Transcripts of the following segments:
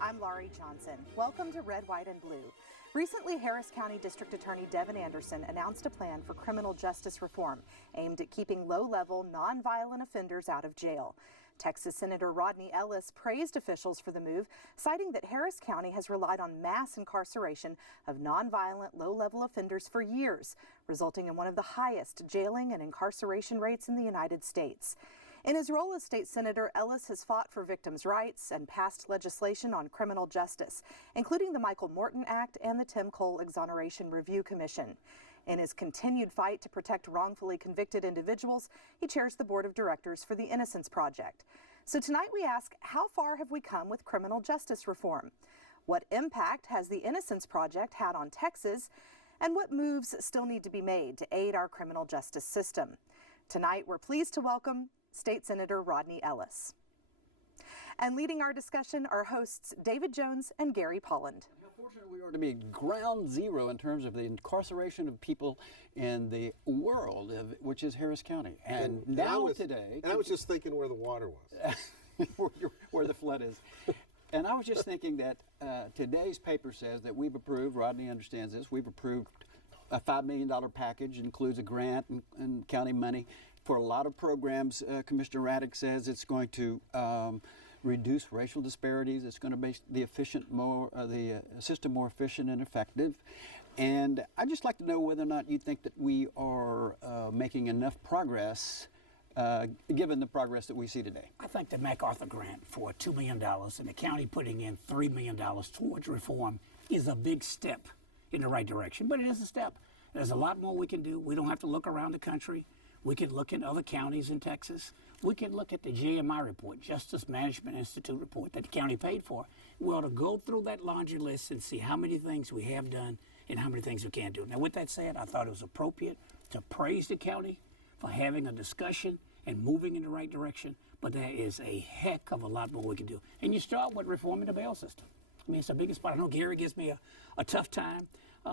I'm Laurie Johnson. Welcome to Red, White, and Blue. Recently, Harris County District Attorney Devin Anderson announced a plan for criminal justice reform aimed at keeping low-level, nonviolent offenders out of jail. Texas Senator Rodney Ellis praised officials for the move, citing that Harris County has relied on mass incarceration of nonviolent, low-level offenders for years, resulting in one of the highest jailing and incarceration rates in the United States. In his role as state senator, Ellis has fought for victims' rights and passed legislation on criminal justice, including the Morton Act and the Tim Cole Exoneration Review Commission. In his continued fight to protect wrongfully convicted individuals, he chairs the board of directors for the Innocence Project. So tonight we ask, how far have we come with criminal justice reform? What impact has the Innocence Project had on Texas? And what moves still need to be made to aid our criminal justice system? Tonight we're pleased to welcome State Senator Rodney Ellis. And leading our discussion are hosts David Jones and Gary Polland. How fortunate we are to be ground zero in terms of the incarceration of people in the world, which is Harris County. And now today... And I was just thinking where the water was. where the flood is. And I was just thinking that today's paper says that we've approved, Rodney understands this, we've approved a $5 million package, includes a grant and county money for a lot of programs. Commissioner Raddick says it's going to reduce racial disparities. It's going to make the system more efficient and effective. And I'd just like to know whether or not you think that we are making enough progress given the progress that we see today. I think the MacArthur grant for $2 million and the county putting in $3 million towards reform is a big step in the right direction, but it is a step. There's a lot more we can do. We don't have to look around the country. We can look at other counties in Texas. We can look at the JMI report, Justice Management Institute report that the county paid for. We ought to go through that laundry list and see how many things we have done and how many things we can't do. Now, with that said, I thought it was appropriate to praise the county for having a discussion and moving in the right direction, but there is a heck of a lot more we can do. And you start with reforming the bail system. I mean, it's the biggest part. I know Gary gives me a tough time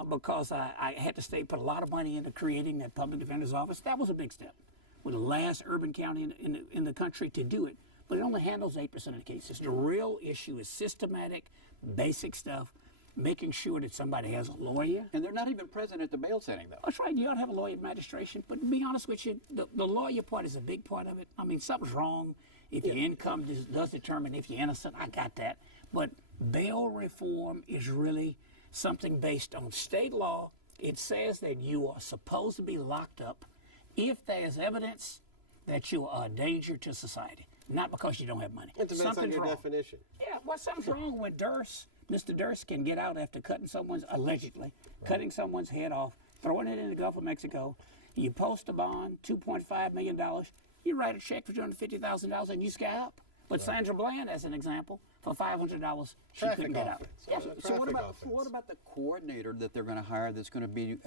because I had to put a lot of money into creating that public defender's office. That was a big step. We're the last urban county in the country to do it, but it only handles 8% of the cases. The real issue is systematic, basic stuff, making sure that somebody has a lawyer. And they're not even present at the bail setting, though. That's right. You ought to have a lawyer at magistration. But to be honest with you, the lawyer part is a big part of it. I mean, something's wrong. If your income does determine if you're innocent, I got that. But bail reform is really something based on state law. It says that you are supposed to be locked up if there's evidence that you are a danger to society, not because you don't have money. It depends on your definition. Yeah, well, something's wrong with Durst. Mr. Durst can get out after cutting someone's someone's head off, throwing it in the Gulf of Mexico. You post a bond, $2.5 million. You write a check for $250,000 and you sky up. But Sandra Bland, as an example, for $500, she couldn't get out. Yeah. So what about the coordinator that they're going to hire that's going to be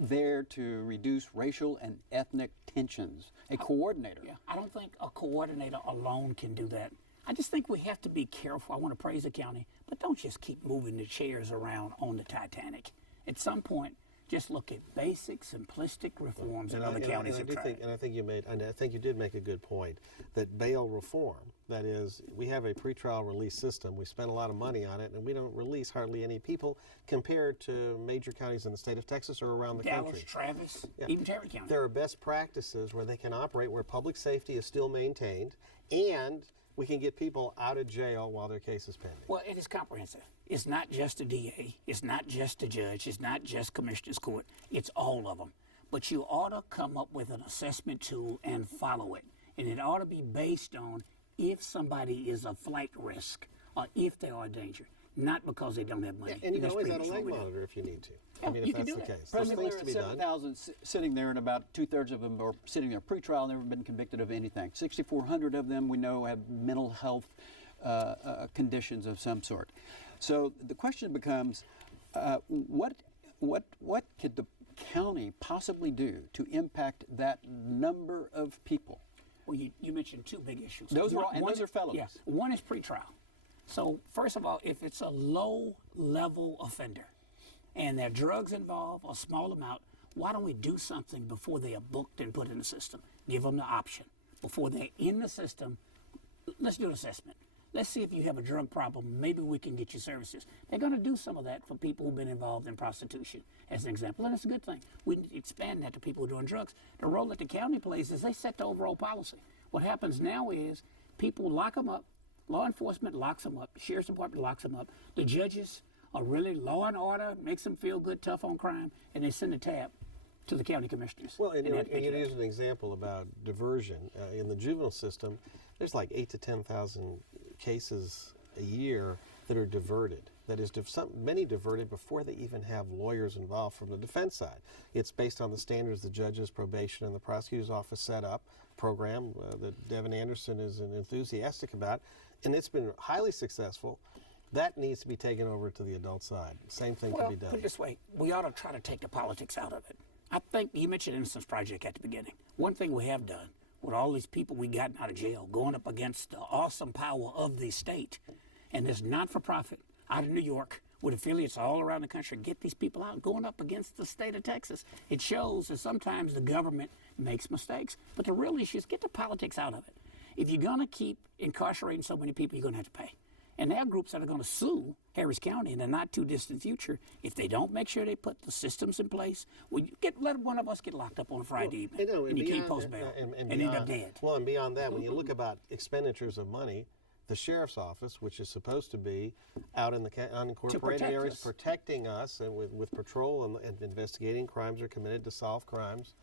there to reduce racial and ethnic tensions? A coordinator. Yeah, I don't think a coordinator alone can do that. I just think we have to be careful. I want to praise the county, but don't just keep moving the chairs around on the Titanic. At some point, just look at basic, simplistic reforms that other counties have tried. And I think you did make a good point that bail reform, that is, we have a pretrial release system. We spend a lot of money on it, and we don't release hardly any people compared to major counties in the state of Texas or around the country. Dallas, Travis, even Tarrant County. There are best practices where they can operate, where public safety is still maintained, and we can get people out of jail while their case is pending. Well, it is comprehensive. It's not just a DA. It's not just a judge. It's not just Commissioner's Court. It's all of them. But you ought to come up with an assessment tool and follow it. And it ought to be based on if somebody is a flight risk or if they are a danger, not because they don't have money. Yeah, and you can always add a leg monitor if you need to. Yeah, I mean, if that's the case. Presently, there are 7,000 sitting there, and about 2/3 of them are sitting there pre-trial, never been convicted of anything. 6,400 of them we know have mental health conditions of some sort. So the question becomes, what could the county possibly do to impact that number of people? Well, you mentioned two big issues. Those are felonies. Yes. One is pretrial. So first of all, if it's a low-level offender and there are drugs involved, a small amount, why don't we do something before they are booked and put in the system? Give them the option. Before they're in the system, let's do an assessment. Let's see if you have a drug problem. Maybe we can get you services. They're going to do some of that for people who've been involved in prostitution, as an example, and it's a good thing. We need to expand that to people who are doing drugs. The role that the county plays is they set the overall policy. What happens now is people lock them up, law enforcement locks them up, sheriff's department locks them up, the judges are really law and order, makes them feel good, tough on crime, and they send a tab to the county commissioners. Well, and you use an example about diversion. In the juvenile system, there's like 8,000 to 10,000 cases a year that are diverted. That is, many diverted before they even have lawyers involved from the defense side. It's based on the standards the judges, probation, and the prosecutor's office set up, program that Devin Anderson is enthusiastic about, and it's been highly successful. That needs to be taken over to the adult side. Same thing can be done. Put it this way, we ought to try to take the politics out of it. I think you mentioned Innocence Project at the beginning. One thing we have done with all these people we gotten out of jail, going up against the awesome power of the state, and this not-for-profit out of New York with affiliates all around the country, get these people out, going up against the state of Texas. It shows that sometimes the government makes mistakes, but the real issue is get the politics out of it. If you're going to keep incarcerating so many people, you're going to have to pay. And there are groups that are going to sue Harris County in the not too distant future if they don't make sure they put the systems in place. Well, let one of us get locked up on a Friday evening, and you can't post bail, and end up dead. Well, and beyond that, when you look about expenditures of money, the sheriff's office, which is supposed to be out in the unincorporated areas protecting us and with patrol and investigating crimes are committed to solve crimes,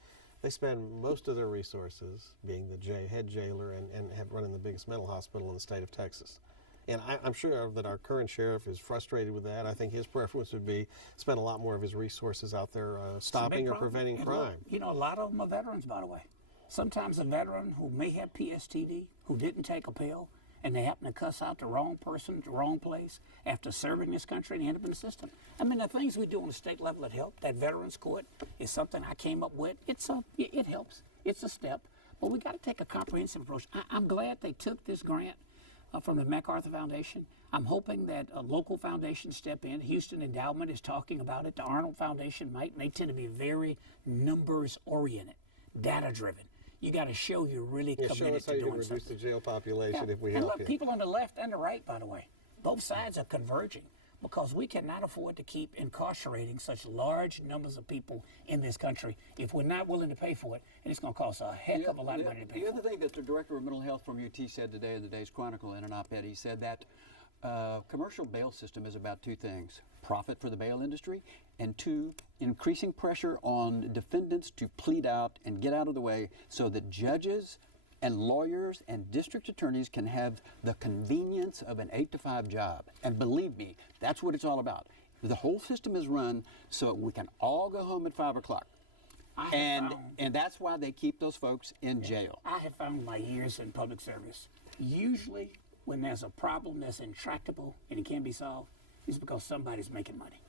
they spend most of their resources being the head jailer and have running the biggest mental hospital in the state of Texas. And I'm sure that our current sheriff is frustrated with that. I think his preference would be spend a lot more of his resources out there stopping or preventing crime. Look, you know, a lot of them are veterans, by the way. Sometimes a veteran who may have PSTD, who didn't take a pill, and they happen to cuss out the wrong person at the wrong place after serving this country and they end up in the system. I mean, the things we do on the state level that help, that Veterans Court is something I came up with. It helps. It's a step. But we got to take a comprehensive approach. I'm glad they took this grant from the MacArthur Foundation. I'm hoping that local foundations step in. Houston Endowment is talking about it. The Arnold Foundation might, and they tend to be very numbers-oriented, data-driven. You got to show you're really committed to doing something. Show us how you can reduce the jail population if we help you. And look, people on the left and the right, by the way, both sides are converging because we cannot afford to keep incarcerating such large numbers of people in this country if we're not willing to pay for it, and it's going to cost a heck of a lot of money to pay for it. The other thing that the director of mental health from UT said today in the Day's Chronicle in an op-ed, he said that commercial bail system is about two things: profit for the bail industry, and two, increasing pressure on defendants to plead out and get out of the way so that judges and lawyers and district attorneys can have the convenience of an 8-to-5 job. And believe me, that's what it's all about. The whole system is run so we can all go home at 5 o'clock. And that's why they keep those folks in jail. I have found my years in public service, usually when there's a problem that's intractable and it can't be solved, it's because somebody's making money.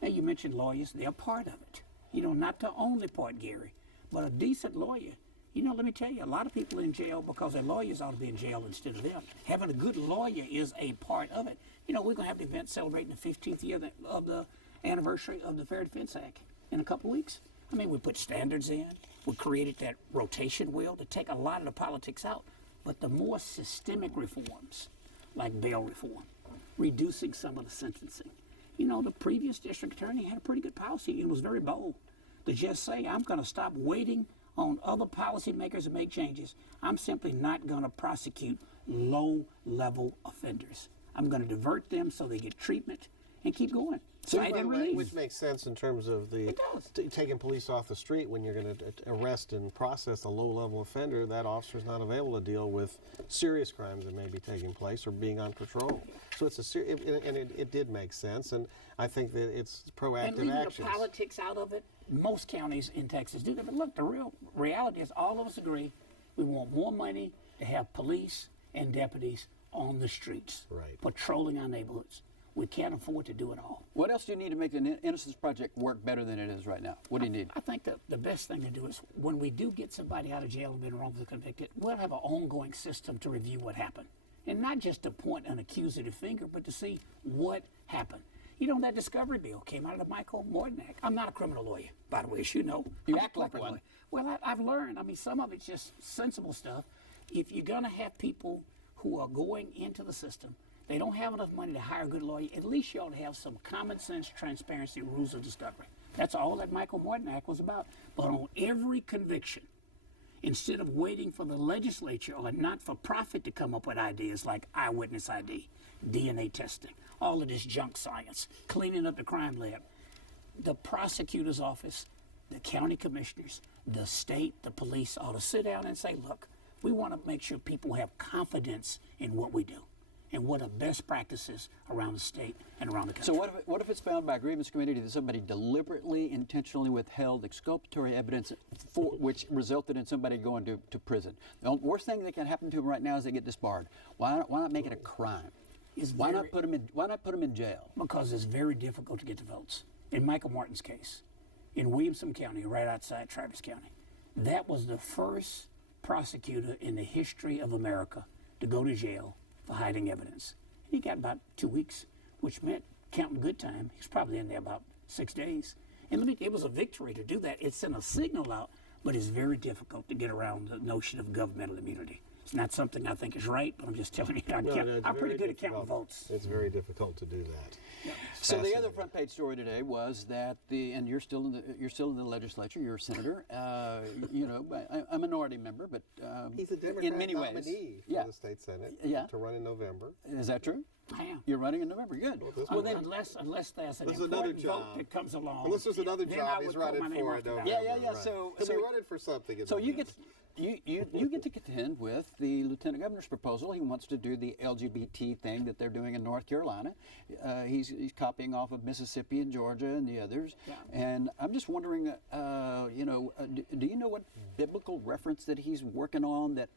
Now, you mentioned lawyers. They're part of it. You know, not the only part, Gary, but a decent lawyer. You know, let me tell you, a lot of people in jail because their lawyers ought to be in jail instead of them. Having a good lawyer is a part of it. You know, we're going to have the event celebrating the 15th year of the anniversary of the Fair Defense Act in a couple of weeks. I mean, we put standards in. We created that rotation wheel to take a lot of the politics out. But the more systemic reforms, like bail reform, reducing some of the sentencing. You know, the previous district attorney had a pretty good policy. It was very bold to just say, I'm going to stop waiting on other policymakers to make changes. I'm simply not going to prosecute low-level offenders. I'm going to divert them so they get treatment and keep going. Cite and release. Which makes sense in terms of the taking police off the street when you're going to arrest and process a low-level offender. That officer's not available to deal with serious crimes that may be taking place or being on patrol. So it's it did make sense, and I think that it's proactive and leaving actions. The politics out of it. Most counties in Texas do that. But look, the real reality is all of us agree we want more money to have police and deputies on the streets, patrolling our neighborhoods. We can't afford to do it all. What else do you need to make the Innocence Project work better than it is right now? What do you need? I think the best thing to do is when we do get somebody out of jail and been wrongfully convicted, we'll have an ongoing system to review what happened. And not just to point an accusative finger, but to see what happened. You know, that discovery bill came out of the Morton Act. I'm not a criminal lawyer, by the way, as you know. You act like one. Well, I've learned. I mean, some of it's just sensible stuff. If you're going to have people who are going into the system, they don't have enough money to hire a good lawyer. At least you ought to have some common sense, transparency, rules of discovery. That's all that Morton Act was about. But on every conviction, instead of waiting for the legislature or not-for-profit to come up with ideas like eyewitness ID, DNA testing, all of this junk science, cleaning up the crime lab, the prosecutor's office, the county commissioners, the state, the police ought to sit down and say, look, we want to make sure people have confidence in what we do and what are best practices around the state and around the country. So what if it's found by a grievance committee that somebody deliberately, intentionally withheld exculpatory evidence for which resulted in somebody going to prison? The worst thing that can happen to them right now is they get disbarred. Why not make it a crime? Why not put them in jail? Because it's very difficult to get the votes. In Michael Morton's case, in Williamson County, right outside Travis County, that was the first prosecutor in the history of America to go to jail for hiding evidence. He got about 2 weeks, which meant, counting good time, he was probably in there about 6 days. And it was a victory to do that. It sent a signal out, but it's very difficult to get around the notion of governmental immunity. It's not something I think is right, but I'm just telling you, I'm pretty good at counting votes. It's very difficult to do that. Yeah. So the other front page story today was that and you're still in the legislature. You're a senator. A minority member, but He's a Democrat in many ways, nominee for the state senate to run in November. Is that true? I am. You're running in November. Good. Unless there's an another important job vote that comes along. Unless there's another then job I he's would put my running name for off in the November. ballot. Yeah. Right. So He'll be running for something. In So you November. you get to contend with the lieutenant governor's proposal. He wants to do the LGBT thing that they're doing in North Carolina. He's copying off of Mississippi and Georgia and the others. Yeah. And I'm just wondering, do you know what biblical reference that he's working on that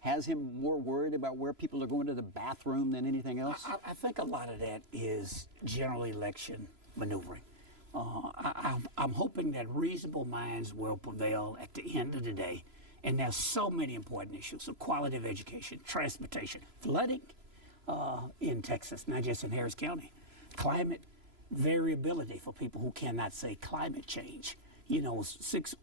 has him more worried about where people are going to the bathroom than anything else? I think a lot of that is general election maneuvering. I'm hoping that reasonable minds will prevail at the end of the day. And there's so many important issues: the quality of education, transportation, flooding in Texas, not just in Harris County, climate variability for people who cannot say climate change. You know, six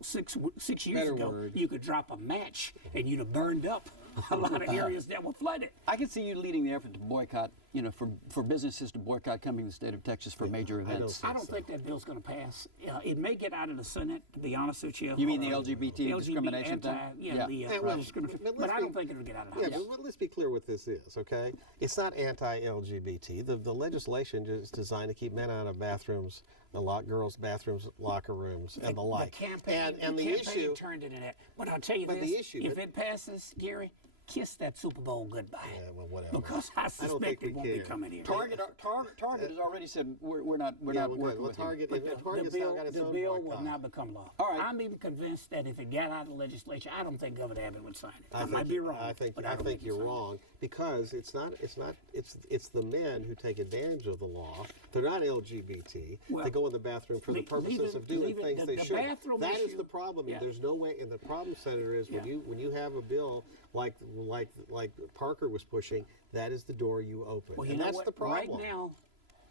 years ago, you could drop a match and you'd have burned up a lot of areas that were flooded. I can see you leading the effort to boycott, for businesses to boycott coming to the state of Texas for major events. I don't think that bill's going to pass. It may get out of the Senate, to be honest with you. You mean the LGBT discrimination thing? Discrimination. But I don't think it'll get out of the House. Yeah, but let's be clear what this is, okay? It's not anti-LGBT. The legislation is designed to keep men out of bathrooms, girls' bathrooms, locker rooms, and the like. The campaign, and the issue turned into that. But I'll tell you but this: the issue, if it passes, Gary, kiss that Super Bowl goodbye. Yeah, well, whatever. Because I suspect it won't be coming here. Target has already said we're not working with Target, him. Target's now got its The own bill boycott. will not become law. All right. I'm even convinced that if it got out of the legislature, I don't think Governor Abbott would sign it. I think might be wrong. I think he'd you're sign it. wrong because it's the men who take advantage of the law. They're not LGBT. Well, they go in the bathroom for the purposes of doing things they should. That is the problem. Yeah. There's no way. And the problem, Senator, is when you have a bill like Parker was pushing, that is the door you open. Well, and that's the problem. Right now,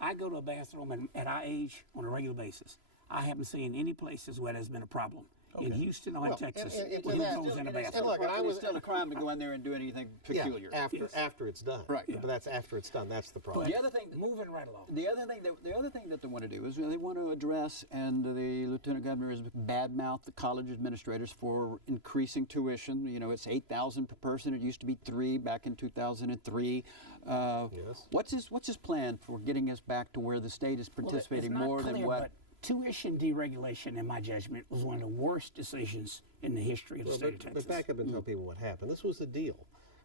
I go to a bathroom at our age on a regular basis. I haven't seen any places where there's been a problem. In Houston or in Texas, where he goes in a bathroom. look, and I was still a crime to go in there and do anything peculiar. after it's done. Right. But that's after it's done. That's the problem. The other thing, moving right along. The other thing that they want to do is they want to address, and the lieutenant governor has badmouthed the college administrators for increasing tuition. It's $8,000 per person. It used to be $3,000 back in 2003. Yes. What's his plan for getting us back to where the state is participating more than what? But tuition deregulation, in my judgment, was one of the worst decisions in the history of the state of Texas. But back up and tell people what happened. This was the deal.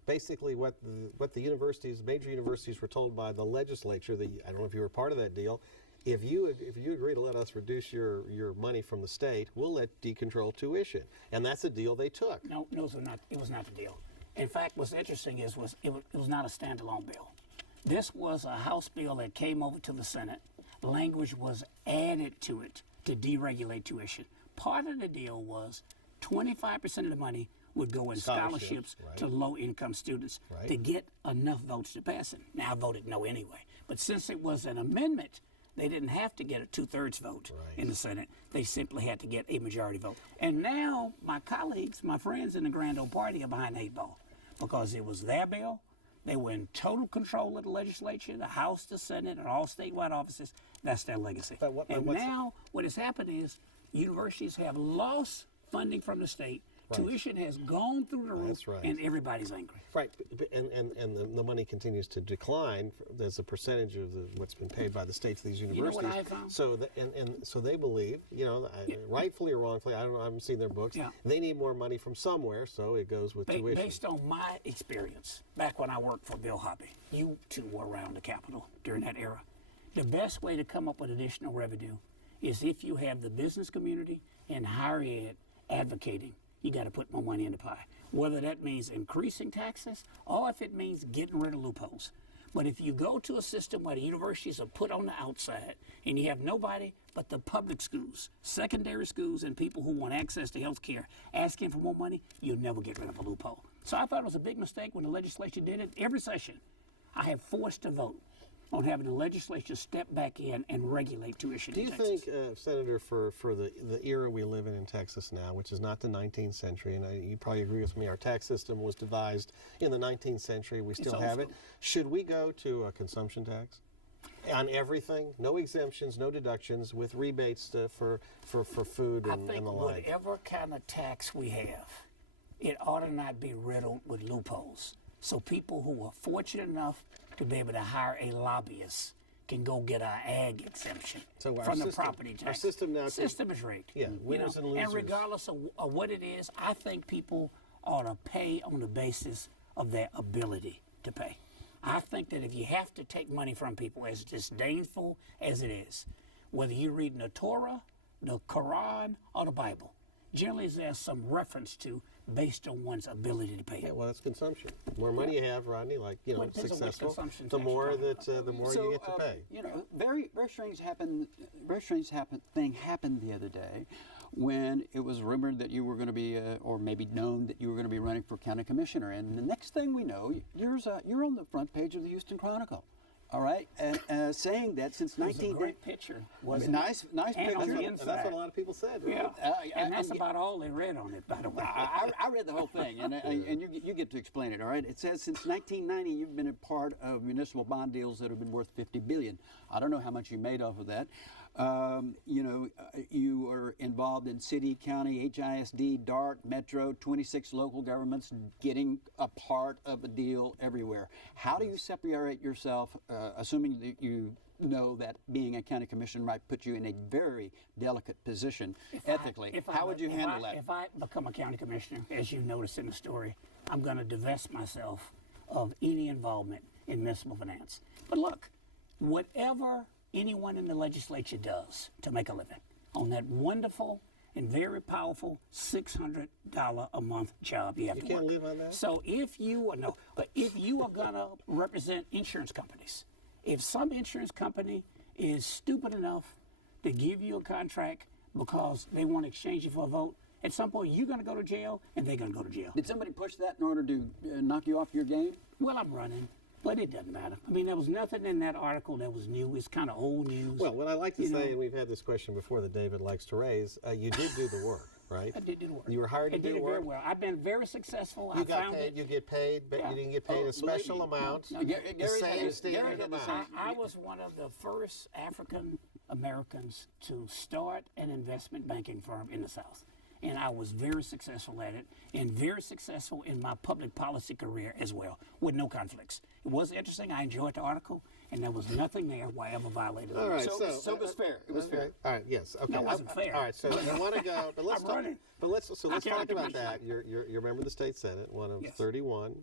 Basically, what the universities, major universities, were told by the legislature. I don't know if you were part of that deal. If you agree to let us reduce your money from the state, we'll let decontrol tuition, and that's a deal they took. No, it was not the deal. In fact, what's interesting is it was not a standalone bill. This was a House bill that came over to the Senate. Language was added to it to deregulate tuition. Part of the deal was 25% of the money would go in scholarships right. to low-income students to get enough votes to pass it. Now, I voted no anyway. But since it was an amendment, they didn't have to get a two-thirds vote in the Senate. They simply had to get a majority vote. And now my colleagues, my friends in the Grand Old Party are behind the 8 ball because it was their bill, They were in total control of the legislature, the House, the Senate, and all statewide offices. That's their legacy. And now what has happened is universities have lost funding from the state. Tuition has gone through the roof, and everybody's angry. Right, and the money continues to decline as a percentage of what's been paid by the state to these universities. You know what I found? So so they believe, rightfully or wrongfully, I don't know, I haven't seen their books. Yeah. They need more money from somewhere, so it goes with tuition. Based on my experience, back when I worked for Bill Hobby, you two were around the Capitol during that era. The best way to come up with additional revenue is if you have the business community and higher ed advocating. You got to put more money in the pie, whether that means increasing taxes or if it means getting rid of loopholes. But if you go to a system where the universities are put on the outside and you have nobody but the public schools, secondary schools, and people who want access to health care asking for more money, you'll never get rid of a loophole. So I thought it was a big mistake when the legislature did it. Every session, I have forced to vote on having the legislature step back in and regulate tuition. Do you think, Senator, for the era we live in Texas now, which is not the 19th century, and you probably agree with me, our tax system was devised in the 19th century, we still have it. Should we go to a consumption tax on everything? No exemptions, no deductions, with rebates for food and the like? I think whatever kind of tax we have, it ought to not be riddled with loopholes. So people who are fortunate enough to be able to hire a lobbyist can go get our ag exemption from the property tax. Our system now is rigged. Yeah, winners and losers. And regardless of what it is, I think people ought to pay on the basis of their ability to pay. I think that if you have to take money from people, as disdainful as it is, whether you're reading the Torah, the Quran, or the Bible, generally there's some reference to based on one's ability to pay. Yeah, well, that's consumping. The more money you have, Rodney, successful, the more you get to pay. Very strange thing happened the other day when it was rumored that you were going to be, or maybe known that you were going to be running for county commissioner. And the next thing we know, you're on the front page of the Houston Chronicle. All right, and saying that since 19... It was a great picture. Was nice picture. That's what a lot of people said. Right? Yeah, and that's about all they read on it, by the way. I read the whole thing, and you get to explain it, all right? It says since 1990, you've been a part of municipal bond deals that have been worth $50 billion. I don't know how much you made off of that. You are involved in city, county, HISD, DART, Metro, 26 local governments, getting a part of a deal everywhere. How do you separate yourself, assuming that you know that being a county commissioner might put you in a very delicate position ethically? How would you handle that? If I become a county commissioner, as you noticed in the story, I'm going to divest myself of any involvement in municipal finance. But look, whatever anyone in the legislature does to make a living on that wonderful and very powerful $600 a month job you have to work. You can't live on that? So if you are going to represent insurance companies, if some insurance company is stupid enough to give you a contract because they want to exchange you for a vote, at some point you're going to go to jail and they're going to go to jail. Did somebody push that in order to knock you off your game? Well, I'm running. But it doesn't matter. I mean, there was nothing in that article that was new. It's kind of old news. Well, what I like to say, and we've had this question before that David likes to raise, you did do the work, right? I did do the work. You were hired to do the work? I did it very well. I've been very successful. You get paid, but you didn't get paid a special amount. The same standard amount. I was one of the first African Americans to start an investment banking firm in the South. And I was very successful at it, and very successful in my public policy career as well, with no conflicts. It was interesting. I enjoyed the article, and there was nothing there where I ever violated it. All right, so it was fair. It was fair. All right, yes. Okay. No, it wasn't fair. All right, so I want to go, but let's talk. running. But let's talk about that. You're a member of the state Senate, one of 31.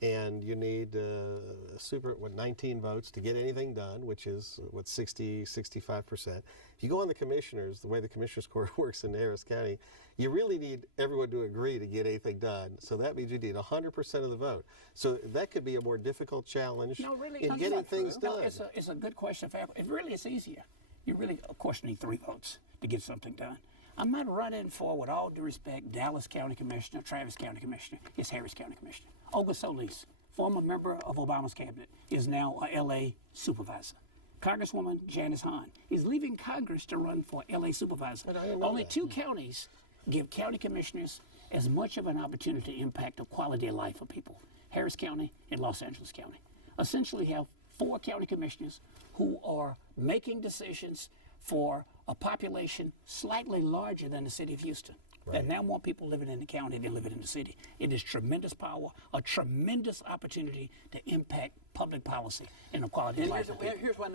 And you need 19 votes to get anything done, which is 65%. If you go on the commissioners, the way the commissioners court works in Harris County, you really need everyone to agree to get anything done. So that means you need 100% of the vote. So that could be a more difficult challenge in getting things done. It's a good question. It really is easier. You really, of course, need 3 votes to get something done. I'm not running for, with all due respect, Dallas County Commissioner, Travis County Commissioner. It's Harris County Commissioner. Olga Solis, former member of Obama's cabinet, is now a L.A. supervisor. Congresswoman Janice Hahn is leaving Congress to run for L.A. supervisor. Only 2 counties give county commissioners as much of an opportunity to impact the quality of life of people. Harris County and Los Angeles County. Essentially have 4 county commissioners who are making decisions for a population slightly larger than the city of Houston. That now more people living in the county than living in the city. It is tremendous power, a tremendous opportunity to impact public policy and the quality of life. Here's why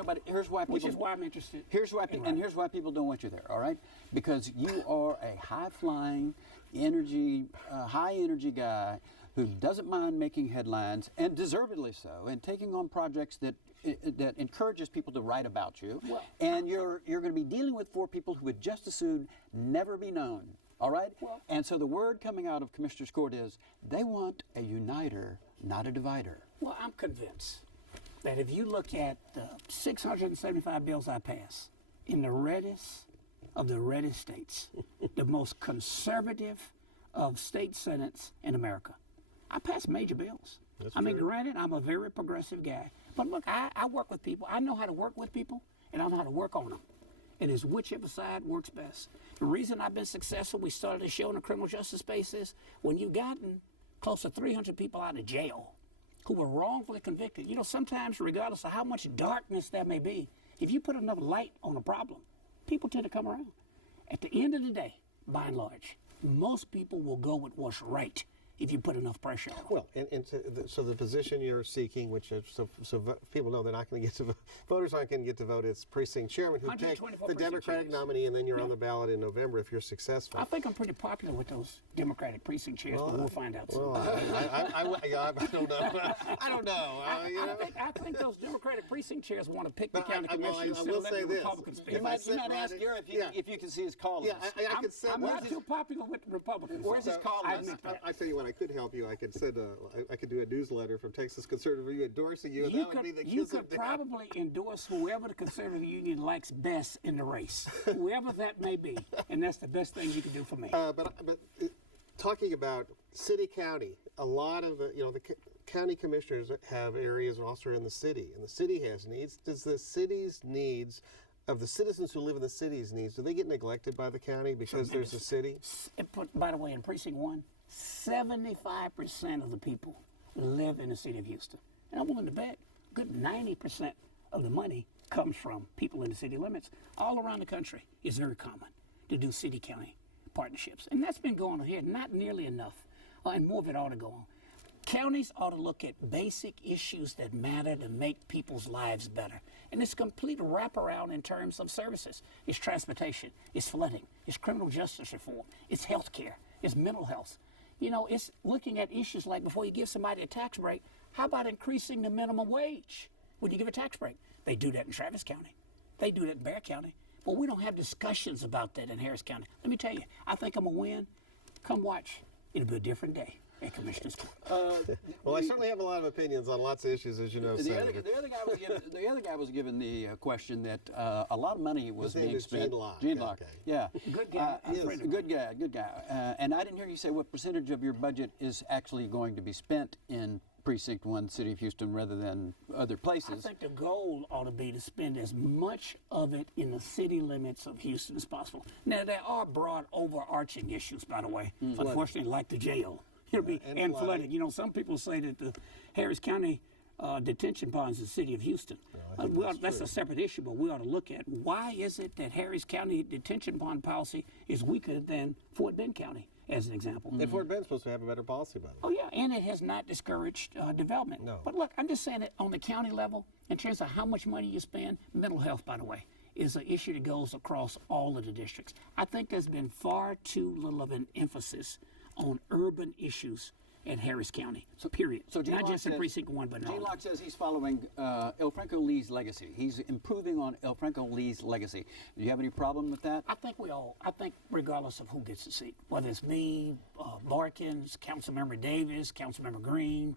people. Which is why I'm interested. Here's why people don't want you there. All right, because you are a high-flying, high energy guy who doesn't mind making headlines, and deservedly so, and taking on projects that encourages people to write about you. Well, and you're going to be dealing with 4 people who would just as soon never be known. All right? And so the word coming out of Commissioner's Court is they want a uniter, not a divider. Well, I'm convinced that if you look at the 675 bills I passed in the reddest of the reddest states, the most conservative of state senates in America, I passed major bills. I mean, granted, I'm a very progressive guy. But look, I work with people. I know how to work with people, and I know how to work on them. It is whichever side works best. The reason I've been successful, we started a show in the criminal justice space, is when you've gotten close to 300 people out of jail who were wrongfully convicted. You know, sometimes regardless of how much darkness there may be, if you put enough light on a problem, people tend to come around. At the end of the day, by and large, most people will go with what's right if you put enough pressure on them. Well, so the position you're seeking, which is, people know they're not going to get to vote, voters aren't going to get to vote, it's precinct chairman who picked the Democratic nominee, and then you're on the ballot in November if you're successful. I think I'm pretty popular with those Democratic precinct chairs, but we'll find out soon. Well, I don't know. I don't know. I think those Democratic precinct chairs want to pick the county commissioners I will let say the this. Republicans pick. You might ask Garrett if you can see his call list. I could send. I'm not too popular with the Republicans. Where's his call I list? admit that. I tell you what, I could help you. I could send. I could do a newsletter from Texas Conservative Union endorsing you, and that would be the You kiss of could death. probably endorse whoever the Conservative Union likes best in the race, whoever that may be, and that's the best thing you can do for me. But talking about city county, a lot of the county commissioners have areas also in the city, and the city has needs. Does the city's needs of the citizens who live in the city's needs, do they get neglected by the county because there's a city? By the way, in Precinct 1, 75% of the people live in the city of Houston. And I'm willing to bet a good 90% of the money comes from people in the city limits. All around the country, it's very common to do city-county partnerships. And that's been going on here, not nearly enough. And more of it ought to go on. Counties ought to look at basic issues that matter to make people's lives better. And it's complete wraparound in terms of services. It's transportation, it's flooding, it's criminal justice reform, it's health care, it's mental health. You know, it's looking at issues like before you give somebody a tax break, how about increasing the minimum wage when you give a tax break? They do that in Travis County. They do that in Bexar County. But we don't have discussions about that in Harris County. Let me tell you, I think I'm going to win. Come watch. It'll be a different day at Commissioner's Court. Well, I certainly have a lot of opinions on lots of issues, as you know, The Senator. other guy was given the question that a lot of money was His name being is spent. Gene Locke. Gene Locke. Okay. Yeah. Good guy. Good guy. And I didn't hear you say what percentage of your budget is actually going to be spent in Precinct 1, City of Houston, rather than other I places. think the goal ought to be to spend as much of it in the city limits of Houston as possible. Now, there are broad overarching issues, by the way, unfortunately, like the jail and flooding. You know, some people say that the Harris County detention ponds in the city of Houston. That's a separate issue, but we ought to look at why is it that Harris County detention pond policy is weaker than Fort Bend County, as an example. And Fort Bend's supposed to have a better policy, by the way. Oh, yeah, and it has not discouraged development. No. But look, I'm just saying that on the county level, in terms of how much money you spend, mental health, by the way, is an issue that goes across all of the districts. I think there's been far too little of an emphasis on urban issues in Harris County, period. So Gene not Locke just in says- Precinct 1, but in all Gene of Locke them. says he's following El Franco Lee's legacy. He's improving on El Franco Lee's legacy. Do you have any problem with that? I think regardless of who gets the seat, whether it's me, Larkins, Councilmember Davis, Councilmember Green,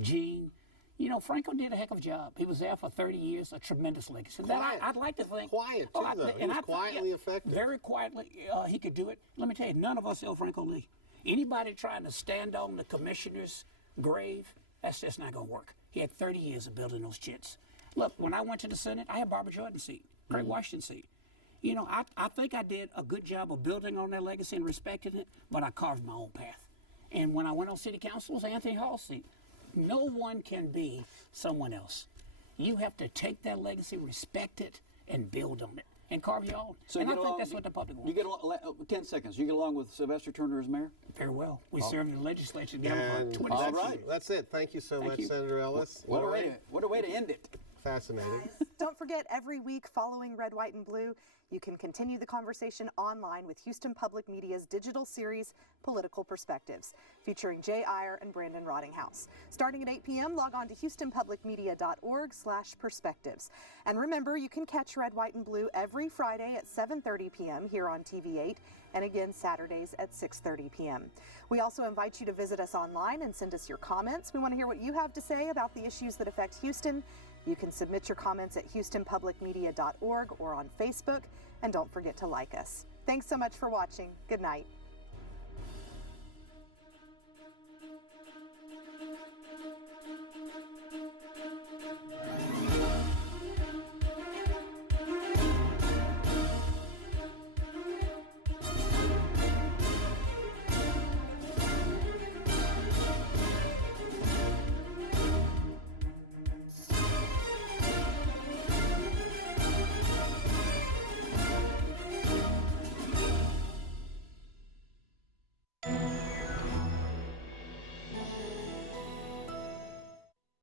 Gene, you know, Franco did a heck of a job. He was there for 30 years, a tremendous legacy. Quiet. I'd like to think. Quiet, too, though. He was quietly effective. Very quietly, he could do it. Let me tell you, none of us El Franco Lee. Anybody trying to stand on the commissioner's grave, that's just not going to work. He had 30 years of building those chits. Look, when I went to the Senate, I had Barbara Jordan's seat, Craig Washington's seat. You know, I think I did a good job of building on their legacy and respecting it, but I carved my own path. And when I went on city council, it was Anthony Hall's seat. No one can be someone else. You have to take that legacy, respect it, and build on it, and carve your own. So and you I get think along- that's what the public wants. You get along, 10 seconds. You get along with Sylvester Turner as mayor? Very well. We served in the legislature together And for 26 All years. right. That's it. Thank you so much, you. Senator Ellis. What a Lori, way to end it. fascinating. Don't forget, every week following Red, White, and Blue, you can continue the conversation online with Houston Public Media's digital series, Political Perspectives, featuring Jay Iyer and Brandon Rottinghouse. Starting at 8 p.m., log on to houstonpublicmedia.org/perspectives. And remember, you can catch Red, White, and Blue every Friday at 7:30 p.m. here on TV8, and again Saturdays at 6:30 p.m. We also invite you to visit us online and send us your comments. We want to hear what you have to say about the issues that affect Houston. You can submit your comments at houstonpublicmedia.org or on Facebook. And don't forget to like us. Thanks so much for watching. Good night.